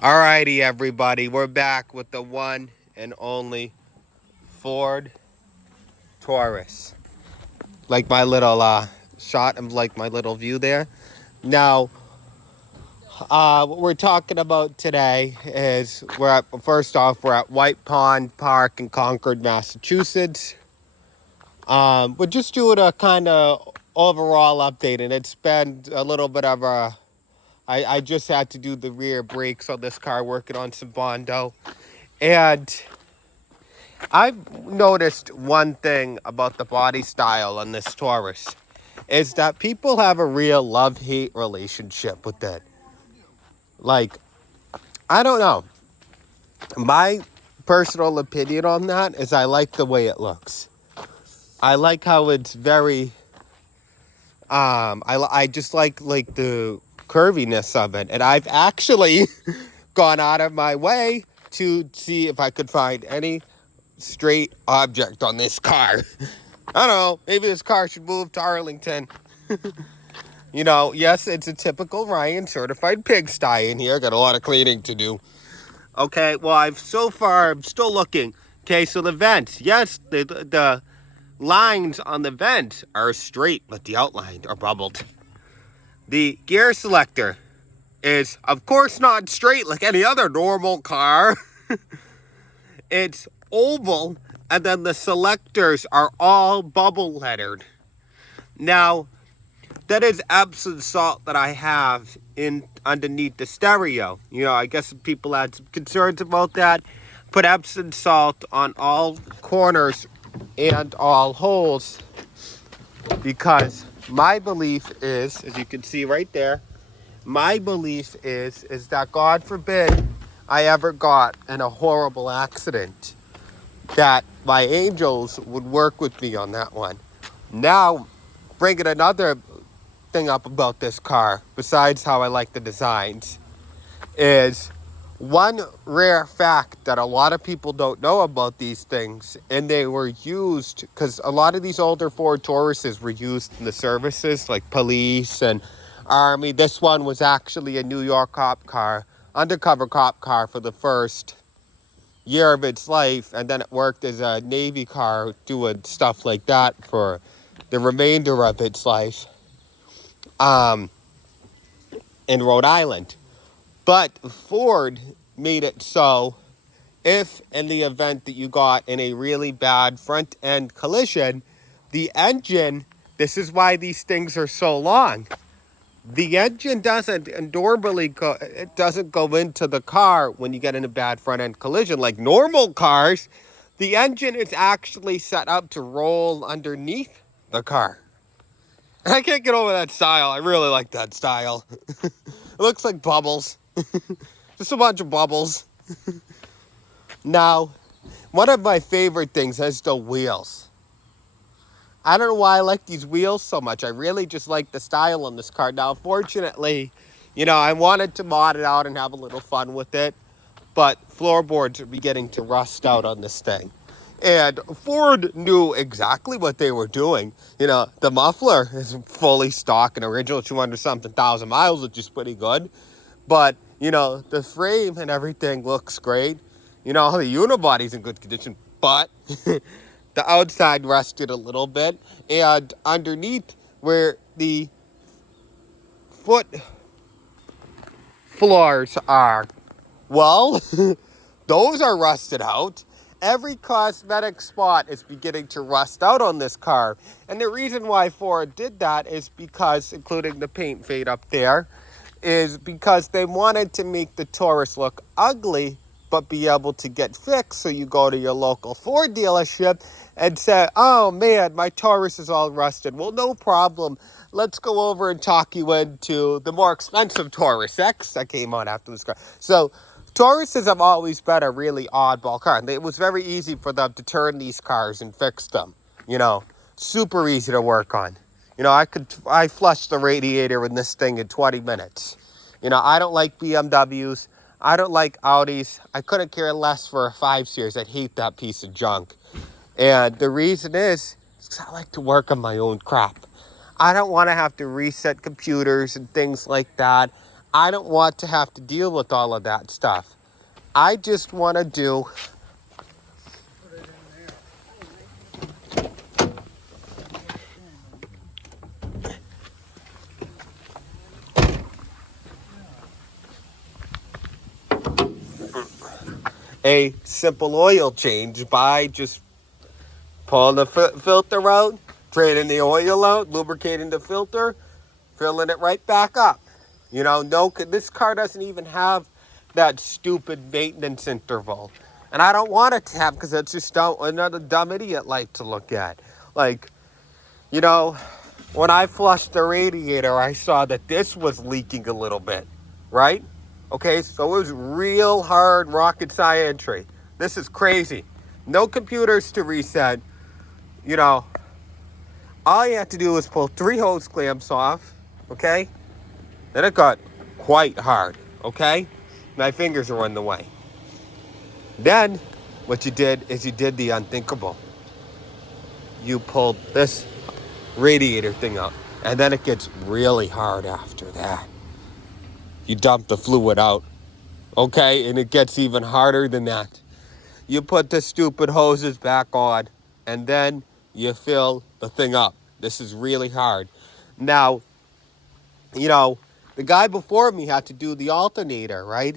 Alrighty, everybody, we're back with the one and only Ford Taurus. Like my little shot of like my little view there. Now, what we're talking about today is first off we're at White Pond Park in Concord, Massachusetts. We're just doing a kind of overall update, and it's been a little bit of a. I just had to do the rear brakes on this car, working on some Bondo, and I've noticed one thing about the body style on this Taurus is that people have a real love-hate relationship with it. Like, I don't know. My personal opinion on that is I like the way it looks. I like how it's very I just like the curviness of it. And I've actually gone out of my way to see if I could find any straight object on this car. I don't know, maybe this car should move to Arlington. Yes, it's a typical Ryan certified pigsty in here. Got a lot of cleaning to do. Okay, well, I'm still looking. Okay, so the vents, yes, the lines on the vent are straight, but the outline are bubbled. The gear selector is, of course, not straight like any other normal car. It's oval, and then the selectors are all bubble lettered. Now, that is Epsom salt that I have in underneath the stereo. I guess people had some concerns about that. Put Epsom salt on all corners and all holes because my belief is, as you can see right there, my belief is that God forbid I ever got in a horrible accident, that my angels would work with me on that one. Now, bringing another thing up about this car, besides how I like the designs, is one rare fact that a lot of people don't know about these things, and they were used because a lot of these older Ford Tauruses were used in the services like police and army. This one was actually a New York cop car, undercover cop car for the first year of its life, and then it worked as a Navy car doing stuff like that for the remainder of its life in Rhode Island. But Ford made it so if in the event that you got in a really bad front end collision, the engine, this is why these things are so long. The engine doesn't normally go, it doesn't go into the car when you get in a bad front end collision like normal cars. The engine is actually set up to roll underneath the car. And I can't get over that style. I really like that style. It looks like bubbles. Just a bunch of bubbles. Now, one of my favorite things is the wheels. I don't know why I like these wheels so much. I really just like the style on this car. Now, fortunately, I wanted to mod it out and have a little fun with it, but floorboards are beginning to rust out on this thing. And Ford knew exactly what they were doing. The muffler is fully stock and original, 200-something thousand miles, which is pretty good. But, the frame and everything looks great. The unibody's in good condition, but the outside rusted a little bit. And underneath where the foot floors are, well, those are rusted out. Every cosmetic spot is beginning to rust out on this car. And the reason why Ford did that is because, including the paint fade up there, is because they wanted to make the Taurus look ugly but be able to get fixed. So you go to your local Ford dealership and say, oh man, my Taurus is all rusted. Well, no problem. Let's go over and talk you into the more expensive Taurus X that came out after this car. So Tauruses have always been a really oddball car. And it was very easy for them to turn these cars and fix them. Super easy to work on. I flushed the radiator in this thing in 20 minutes. I don't like BMWs. I don't like Audis. I couldn't care less for a 5 Series. I'd hate that piece of junk. And the reason is because I like to work on my own crap. I don't want to have to reset computers and things like that. I don't want to have to deal with all of that stuff. I just want to do a simple oil change by just pulling the filter out, draining the oil out, lubricating the filter, filling it right back up. You know, no, this car doesn't even have that stupid maintenance interval. And I don't want it to have, because it's just another dumb idiot light to look at. Like, you know, when I flushed the radiator, I saw that this was leaking a little bit, right? Okay, so it was real hard rocket science. This is crazy. No computers to reset. You know, all you have to do is pull 3 hose clamps off, okay? Then it got quite hard, okay? My fingers are in the way. Then, what you did is you did the unthinkable. You pulled this radiator thing up, and then it gets really hard after that. You dump the fluid out, okay? And it gets even harder than that. You put the stupid hoses back on, and then you fill the thing up. This is really hard. Now, you know, the guy before me had to do the alternator, right?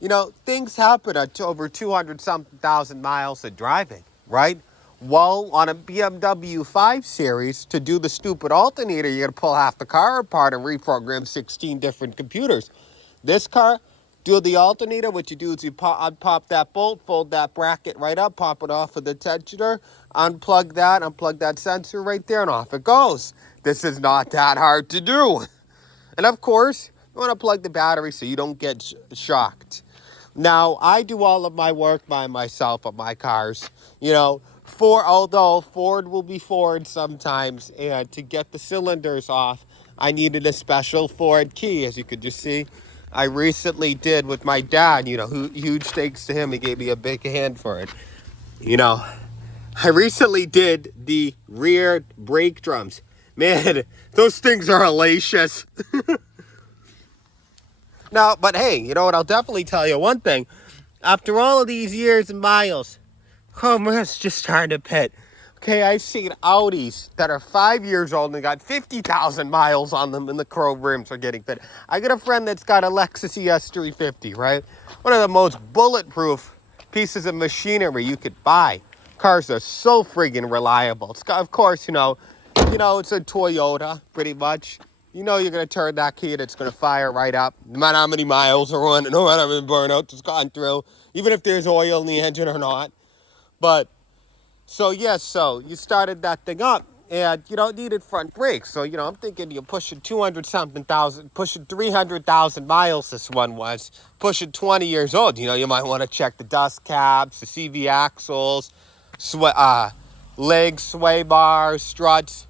You know, things happen at over 200-something thousand miles of driving, right? Well, on a BMW 5 Series, to do the stupid alternator, you got to pull half the car apart and reprogram 16 different computers. This car, do the alternator, what you do is you unpop that bolt, fold that bracket right up, pop it off of the tensioner, unplug that sensor right there, and off it goes. This is not that hard to do. And of course, you want to plug the battery so you don't get shocked. Now, I do all of my work by myself on my cars. You know, although Ford will be Ford sometimes, and to get the cylinders off, I needed a special Ford key, as you could just see. I recently did with my dad, you know, huge thanks to him. He gave me a big hand for it. You know, I recently did the rear brake drums. Man, those things are hellacious. Now, but hey, you know what? I'll definitely tell you one thing. After all of these years and miles, oh man, it's just starting to pit. Okay, I've seen Audis that are 5 years old and got 50,000 miles on them, and the chrome rims are getting fit. I got a friend that's got a Lexus ES350, right? One of the most bulletproof pieces of machinery you could buy. Cars are so friggin' reliable. It's got, of course, you know, it's a Toyota, pretty much. You know you're going to turn that key and it's going to fire right up. No matter how many miles are on, no matter how many burnouts it's gone through, even if there's oil in the engine or not. But, so yes, so you started that thing up and you don't need front brakes. So, you know, I'm thinking you're pushing 200-something thousand, pushing 300,000 miles this one was, pushing 20 years old. You know, you might want to check the dust caps, the CV axles, legs, sway bars, struts.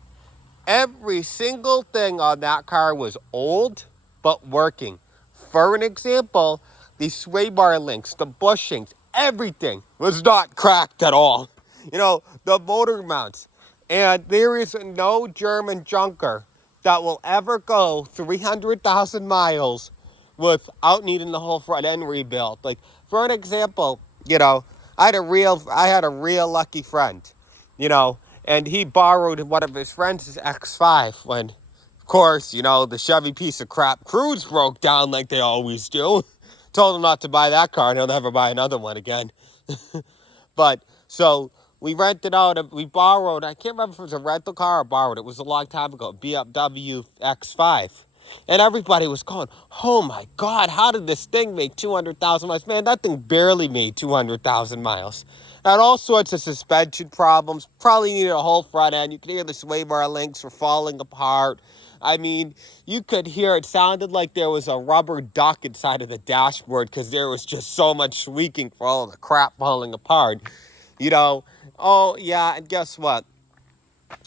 Every single thing on that car was old, but working. For an example, the sway bar links, the bushings, everything was not cracked at all. You know, the motor mounts. And there is no German junker that will ever go 300,000 miles without needing the whole front end rebuilt. Like, for an example, you know, I had a real lucky friend, you know, and he borrowed one of his friends' X5 when, of course, you know, the Chevy piece of crap Cruze broke down like they always do. Told him not to buy that car and he'll never buy another one again. But, so, we rented out, we borrowed, I can't remember if it was a rental car or borrowed, it was a long time ago, BMW X5. And everybody was going, oh my God, how did this thing make 200,000 miles? Man, that thing barely made 200,000 miles. Had all sorts of suspension problems, probably needed a whole front end. You could hear the sway bar links were falling apart. I mean, you could hear it sounded like there was a rubber duck inside of the dashboard because there was just so much squeaking for all the crap falling apart. You know, oh yeah, and guess what?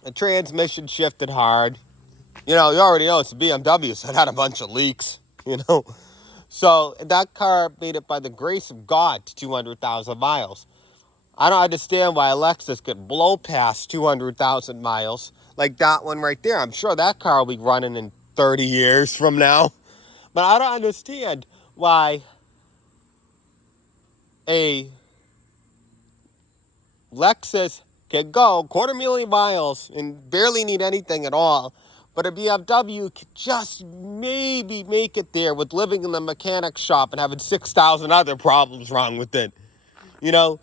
The transmission shifted hard. You know, you already know it's a BMW, so it had a bunch of leaks, you know. So that car made it by the grace of God to 200,000 miles. I don't understand why a Lexus could blow past 200,000 miles like that one right there. I'm sure that car will be running in 30 years from now. But I don't understand why a Lexus can go 250,000 miles and barely need anything at all. But a BMW could just maybe make it there with living in the mechanic shop and having 6,000 other problems wrong with it. You know,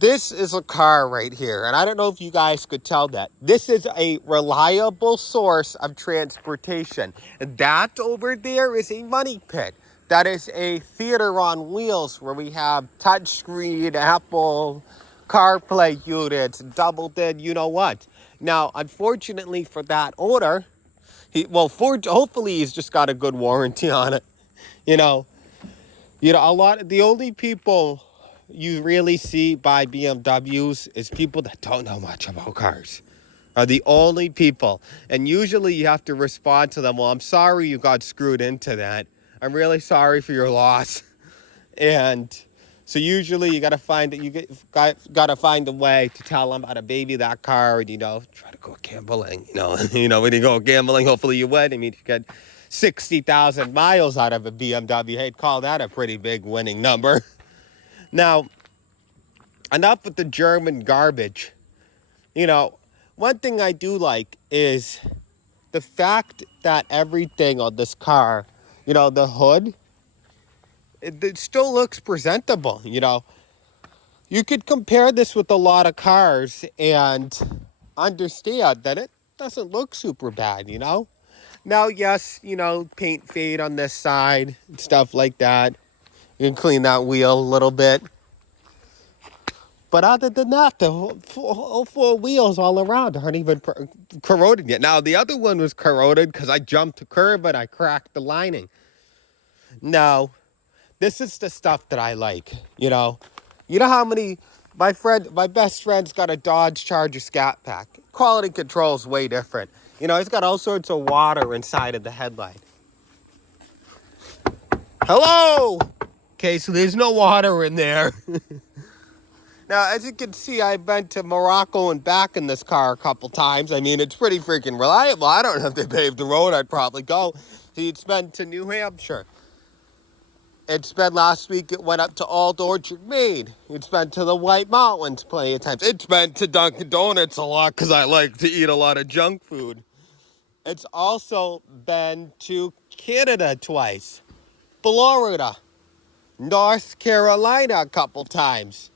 this is a car right here, and I don't know if you guys could tell that. This is a reliable source of transportation. And that over there is a money pit. That is a theater on wheels where we have touchscreen, Apple CarPlay units, double did, you know what. Now, unfortunately for that owner, hopefully he's just got a good warranty on it. You know, the only people you really see buy BMWs is people that don't know much about cars. Are the only people. And usually you have to respond to them, well, I'm sorry you got screwed into that. I'm really sorry for your loss. And so usually you gotta find a way to tell them how to baby that car and, try to go gambling. When you go gambling, hopefully you win. I mean, you get 60,000 miles out of a BMW. I'd call that a pretty big winning number. Now, enough with the German garbage. One thing I do like is the fact that everything on this car, the hood, it still looks presentable. You could compare this with a lot of cars and understand that it doesn't look super bad. Now, yes, paint fade on this side and stuff like that. You can clean that wheel a little bit. But other than that, the whole four wheels all around aren't even corroded yet. Now, the other one was corroded because I jumped a curb and I cracked the lining. Now, this is the stuff that I like, You know how my best friend's got a Dodge Charger Scat Pack. Quality control is way different. He's got all sorts of water inside of the headlight. Hello! Okay, so there's no water in there. Now, as you can see, I've been to Morocco and back in this car a couple times. I mean, it's pretty freaking reliable. I don't know if they paved the road. I'd probably go. It's been to New Hampshire. It's been last week. It went up to Old Orchard, Maine. It's been to the White Mountains plenty of times. It's been to Dunkin' Donuts a lot because I like to eat a lot of junk food. It's also been to Canada twice, Florida, North Carolina a couple times.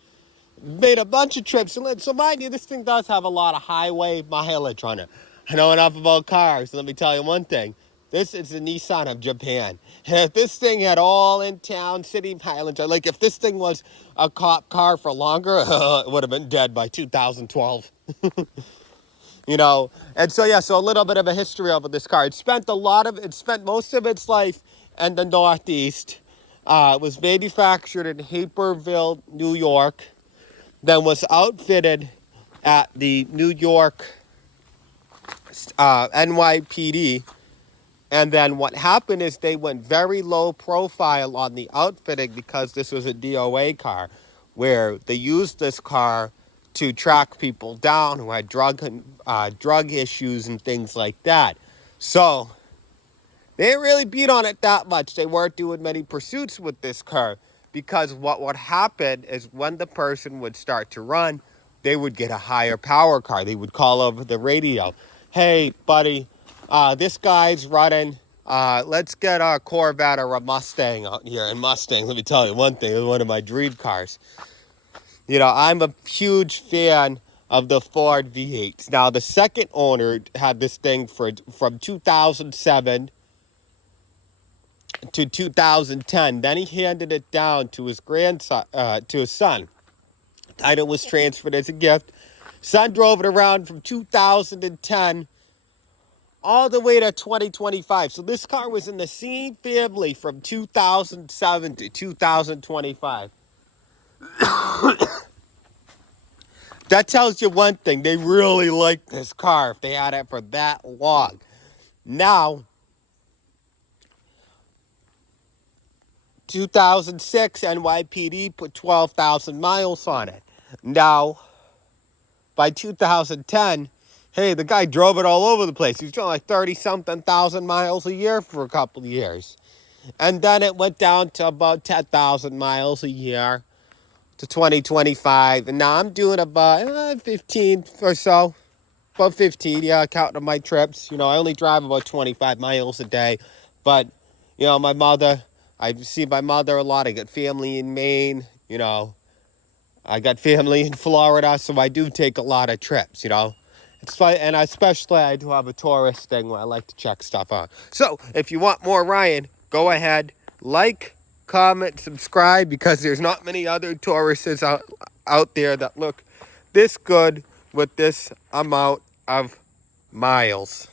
Made a bunch of trips. So mind you, this thing does have a lot of highway mileage on it. I know enough about cars. Let me tell you one thing. This is the Nissan of Japan. And if this thing had all in-town city mileage, like if this thing was a cop car for longer, it would have been dead by 2012. And so a little bit of a history of this car. It spent most of its life in the Northeast. It was manufactured in Naperville, New York. Then was outfitted at the New York NYPD. And then what happened is they went very low profile on the outfitting because this was a DOA car, where they used this car to track people down who had drug issues and things like that. So they didn't really beat on it that much. They weren't doing many pursuits with this car. Because what would happen is when the person would start to run, they would get a higher power car. They would call over the radio. Hey, buddy, this guy's running. Let's get a Corvette or a Mustang out here. And Mustang, let me tell you one thing, is one of my dream cars. I'm a huge fan of the Ford V8s. Now, the second owner had this thing from 2007 to 2010. Then he handed it down to his grandson, to his son. Title was transferred as a gift. Son drove it around from 2010 all the way to 2025. So this car was in the same family from 2007 to 2025. That tells you one thing. They really liked this car if they had it for that long. Now, 2006 NYPD put 12,000 miles on it. Now, by 2010, the guy drove it all over the place. He was doing like 30-something thousand miles a year for a couple of years. And then it went down to about 10,000 miles a year to 2025. And now I'm doing about 15 or so. About 15, yeah, counting my trips. You know, I only drive about 25 miles a day. But, you know, I see my mother a lot. I got family in Maine, you know. I got family in Florida, so I do take a lot of trips, you know. And especially I do have a tourist thing where I like to check stuff out. So if you want more Ryan, go ahead, like, comment, subscribe, because there's not many other tourists out there that look this good with this amount of miles.